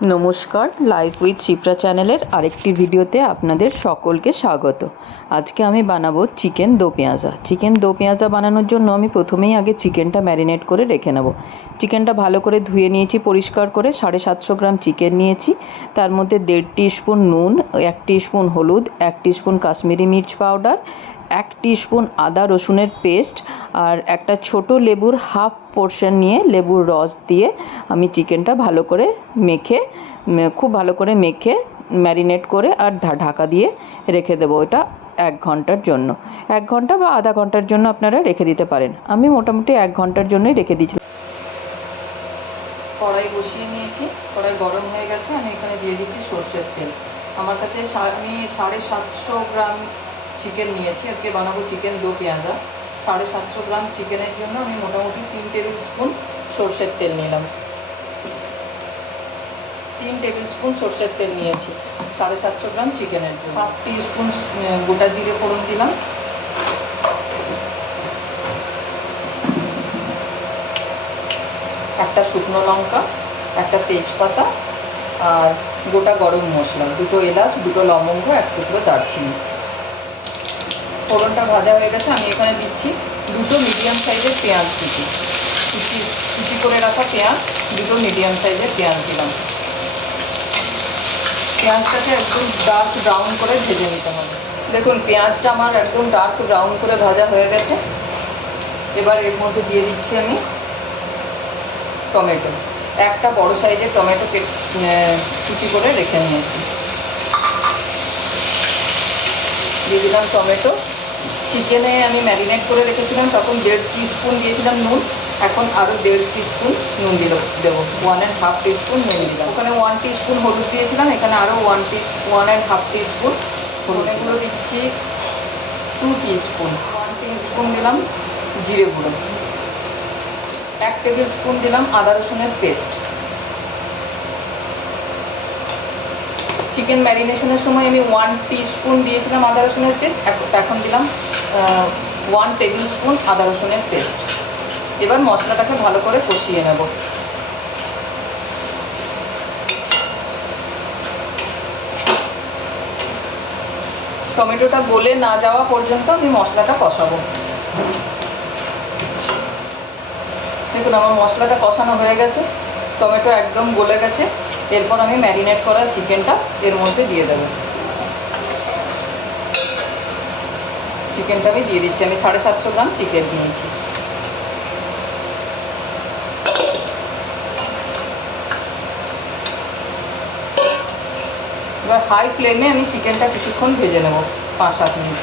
নমস্কার, life with Shipra চ্যানেলের আরেকটি ভিডিওতে আপনাদের সকলকে স্বাগত। আজকে আমি বানাবো চিকেন দো পেঁয়াজা। চিকেন দো পেঁয়াজা বানানোর জন্য আমি প্রথমেই আগে চিকেনটা ম্যারিনেট করে রেখে নেব। চিকেনটা ভালো করে ধুয়ে নিয়েছি পরিষ্কার করে। 750 গ্রাম চিকেন নিয়েছি। তার মধ্যে 1.5 টিস্পুন নুন, 1 টিস্পুন হলুদ, 1 টিস্পুন কাশ্মীরি মির্চ পাউডার, 1 টিস্পুন আদা রসুনের পেস্ট আর একটা ছোট লেবুর হাফ পোর্শন নিয়ে লেবুর রস দিয়ে আমি চিকেনটা ভালো করে খুব ভালো করে মেখে ম্যারিনেট করে আর ঢাকা দিয়ে রেখে দেবো। এটা 1 ঘন্টার জন্য, 1 ঘন্টা বা আধা ঘন্টার জন্য আপনারা রেখে দিতে পারেন। আমি মোটামুটি 1 ঘন্টার জন্যই রেখে দিয়েছিলাম। কড়াই বসিয়ে নিয়েছি, কড়াই গরম হয়ে গেছে। আমি এখানে দিয়ে দিচ্ছি সর্ষের তেল। আমার কাছে আমি 750 গ্রাম চিকেন নিয়েছি। আজকে বানাবো চিকেন দো পেঁয়াজা। 750 গ্রাম চিকেনের জন্য আমি মোটামুটি 3 টেবিল স্পুন সর্ষের তেল নিলাম। 3 টেবিল স্পুন সর্ষের তেল নিয়েছি 750 গ্রাম চিকেনের জন্য। হাফ টি স্পুন গোটা জিরে ফোড়ন দিলাম। একটা শুকনো লঙ্কা, একটা তেজপাতা আর গোটা গরম মশলা, 2টো এলাচ, 2টো লবঙ্গ, 1 টুকরো দারচিনি। ফোড়নটা ভাজা হয়ে গেছে। আমি এখানে দিচ্ছি 2টো মিডিয়াম সাইজের পেঁয়াজ কুচি করে রাখা পেঁয়াজ, 2টো মিডিয়াম সাইজের পেঁয়াজ দিলাম। পেঁয়াজটাকে একদম ডার্ক ব্রাউন করে ভেজে নিতে হবে। দেখুন পেঁয়াজটা আমার একদম ডার্ক ব্রাউন করে ভাজা হয়ে গেছে। এবার এর মধ্যে দিয়ে দিচ্ছি আমি টমেটো। একটা বড় সাইজের টমেটো কুচি করে রেখে নিয়েছি, দিয়ে দিলাম টমেটো। চিকেনে আমি ম্যারিনেট করে রেখেছিলাম, তখন 1.5 টিস্পুন দিয়েছিলাম নুন। এখন আরও 1.5 টিস্পুন নুন দেবো, 1.5 টিস্পুন নুন দিলাম। ওখানে 1 টিস্পুন হলুদ দিয়েছিলাম, এখানে আরও 1.5 টিস্পুন হলুদ গুঁড়ো দিচ্ছি। 2 টিস্পুন, 1 টিস্পুন দিলাম জিরে গুঁড়ো। 1 টেবিল স্পুন দিলাম আদা রসুনের পেস্ট। চিকেন ম্যারিনেশনের সময় আমি 1 টিস্পুন দিয়েছিলাম আদা রসুনের পেস্ট, এখন দিলাম 1 টেবিল স্পুন আদা রসুনের পেস্ট। এবার মশলাটাকে ভালো করে কষিয়ে নেব। টমেটোটা গলে না যাওয়া পর্যন্ত আমি মশলাটা কষাবো। দেখুন আমার মশলাটা কষানো হয়ে গেছে, টমেটো একদম গলে গেছে। এরপর আমি ম্যারিনেট করা চিকেনটা এর মধ্যে দিয়ে দেবো। চিকেনটা আমি দিয়ে দিচ্ছি। আমি 750 গ্রাম চিকেন নিয়েছি। এবার হাই ফ্লেমে আমি চিকেনটা কিছুক্ষণ ভেজে নেব, 5-7 মিনিট।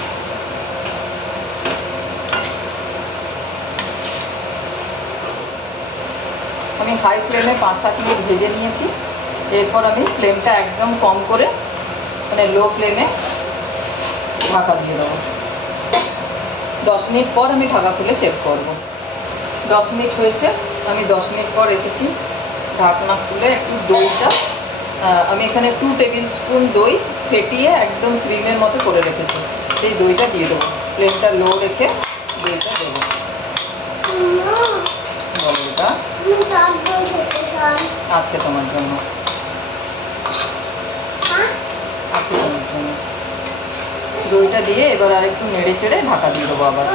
আমি হাই ফ্লেমে 5-7 মিনিট ভেজে নিয়েছি। এরপর আমি ফ্লেমটা একদম কম করে, মানে লো ফ্লেমে ঢাকা দিয়ে দেবো। 10 মিনিট পর আমি ঢাকা খুলে চেক করব। 10 মিনিট হয়েছে, আমি 10 মিনিট পর এসেছি। ঢাকনা খুলে একটু দইটা, আমি এখানে 2 টেবিল স্পুন দই ফেটিয়ে একদম ক্রিমের মতো করে রেখেছি, সেই দইটা দিয়ে দেবো। ফ্লেমটা লো রেখে দইটা দেবো। এটা আছে তোমার জন্য, আছে তোমার জন্য। দইটা দিয়ে এবার আর একটু নেড়ে চেড়ে ঢাকা দিয়ে দেবো আবার।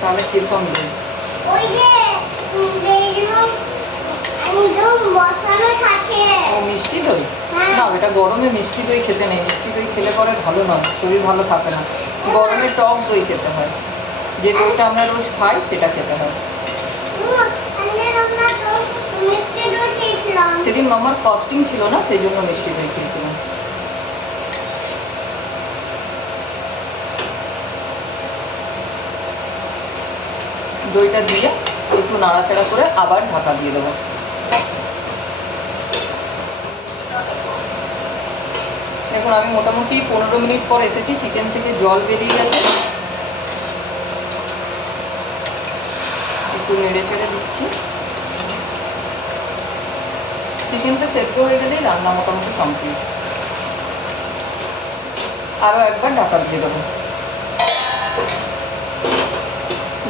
তাহলে কিরকম দই? ও মিষ্টি দই? না, এটা গরমে মিষ্টি দই খেতে নেই। মিষ্টি দই খেলে পরে ভালো নয়, শরীর ভালো থাকে না। গরমে টক দই খেতে হয়, যে দইটা আমরা রোজ খাই সেটা খেতে হয়। সেদিন মামার ফাস্টিং ছিল না, সেই জন্য মিষ্টি দই খেয়েছিলাম। দইটা দিয়ে একটু নাড়াচাড়া করে আবার ঢাকা দিয়ে দেবো। দেখুন আমি মোটামুটি 15 মিনিট পর এসেছি। চিকেন থেকে জল বেরিয়ে গেছে, একটু নেড়ে চেড়ে দিচ্ছি। চিকেনটা সেদ্ধ হয়ে গেলেই রান্না মোটামুটি কমপ্লিট। আরও একবার ঢাকা দিয়ে দেবো।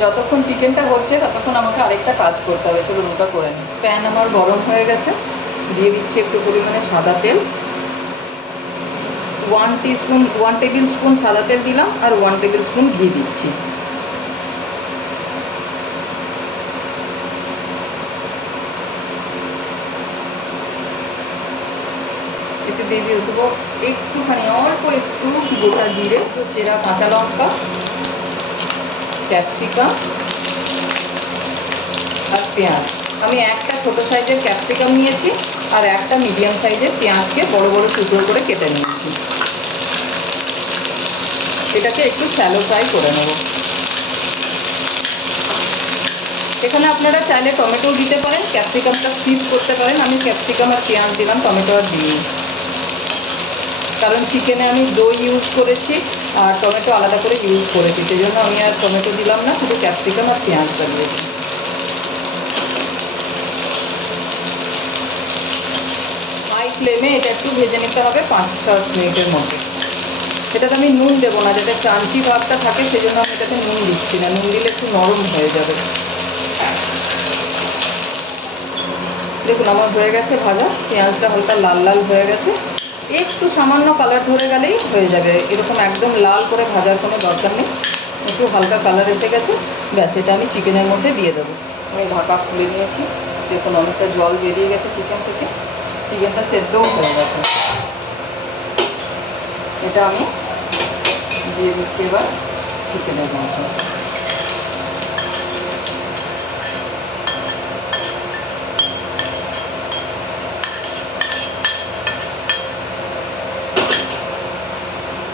যতক্ষণ চিকেনটা হচ্ছে ততক্ষণ আমাকে আরেকটা কাজ করতে হবে, চলুন ওটা করে নিই। প্যান আমার গরম হয়ে গেছে, দিয়ে দিচ্ছি একটু পরিমাণে সাদা তেল। 1 টেবিল স্পুন সাদা তেল দিলাম আর 1 টেবিল স্পুন ঘি দিচ্ছি। এতে দিয়ে দেবো একটুখানি অল্প একটু গোটা জিরে, চেরা কাঁচা লঙ্কা, ক্যাপসিকাম আর পেঁয়াজ। আমি একটা ছোটো সাইজের ক্যাপসিকাম নিয়েছি আর একটা মিডিয়াম সাইজের পেঁয়াজকে বড় বড় টুকরো করে কেটে নিয়েছি। এটাকে একটু শ্যালো ফ্রাই করে নেব। এখানে আপনারা চাইলে টমেটোও দিতে পারেন, ক্যাপসিকামটা স্কিপ করতে পারেন। আমি ক্যাপসিকাম আর পেঁয়াজ দিলাম, টমেটো আর দিই, কারণ চিকেনে আমি দই ইউজ করেছি আর টমেটো আলাদা করে ইউজ করেছি, সেই জন্য আমি আর টমেটো দিলাম না, শুধু ক্যাপসিকাম আর পেঁয়াজটা দিয়েছি। হাই ফ্লেমে এটা একটু ভেজে নিতে হবে 5-7 মিনিটের মধ্যে। এটাতে আমি নুন দেবো না, যাতে ক্রাঞ্চি ভাবটা থাকে, সেই জন্য আমি এটাতে নুন দিচ্ছি না, নুন দিলে একটু নরম হয়ে যাবে। দেখুন আমার হয়ে গেছে ভাজা, পেঁয়াজটা হালকা লাল লাল হয়ে গেছে, একটু সামান্য কালার ধরে গেলেই হয়ে যাবে। এরকম একদম লাল করে ভাজার কোনো দরকার নেই, একটু হালকা কালার এসে গেছে, ব্যাস এটা আমি চিকেনের মধ্যে দিয়ে দেবো। আমি ঢাকা খুলে নিয়েছি, দেখুন অনেকটা জল বেরিয়ে গেছে চিকেন থেকে, চিকেনটা সেদ্ধও হয়ে গেছে। এটা আমি দিয়ে দিচ্ছি এবার চিকেনের মধ্যে।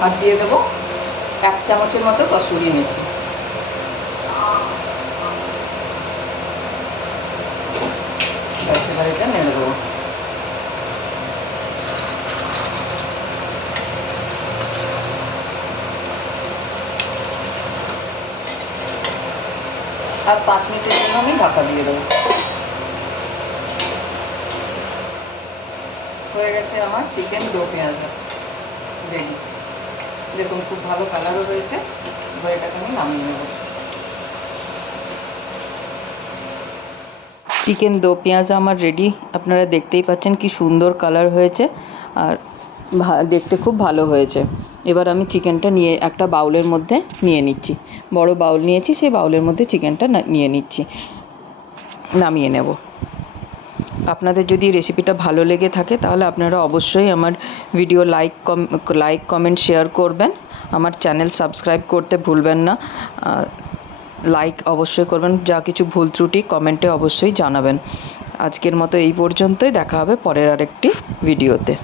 আর দিয়ে দেবো 1 চামচের মতো কসুরি মেথি। এবার এটা নেড়ে দেবো। আর 5 মিনিটের জন্য আমি ঢাকা দিয়ে দেবো। হয়ে গেছে আমার চিকেন দো পেঁয়াজা রেডি। দেখুন খুব ভালো কালারও হয়েছে, এবার এটাকে আমি নামিয়ে নেব। চিকেন দো পেঁয়াজা আমার রেডি, আপনারা দেখতেই পাচ্ছেন কি সুন্দর কালার হয়েছে আর দেখতে খুব ভালো হয়েছে। এবার আমি চিকেনটা নিয়ে একটা বাউলের মধ্যে নিয়ে নিচ্ছি, বড় বাউল নিয়েছি, সেই বাউলের মধ্যে চিকেনটা নিয়ে নিচ্ছি, নামিয়ে নেব। আপনাদের যদি রেসিপিটা ভালো লেগে থাকে তাহলে আপনারা অবশ্যই আমার ভিডিও লাইক কমেন্ট শেয়ার করবেন, আমার চ্যানেল সাবস্ক্রাইব করতে ভুলবেন না, লাইক অবশ্যই করবেন, যা কিছু ভুল ত্রুটি কমেন্টে অবশ্যই জানাবেন। আজকের মতো এই পর্যন্তই, দেখা হবে পরের আরেকটি ভিডিওতে।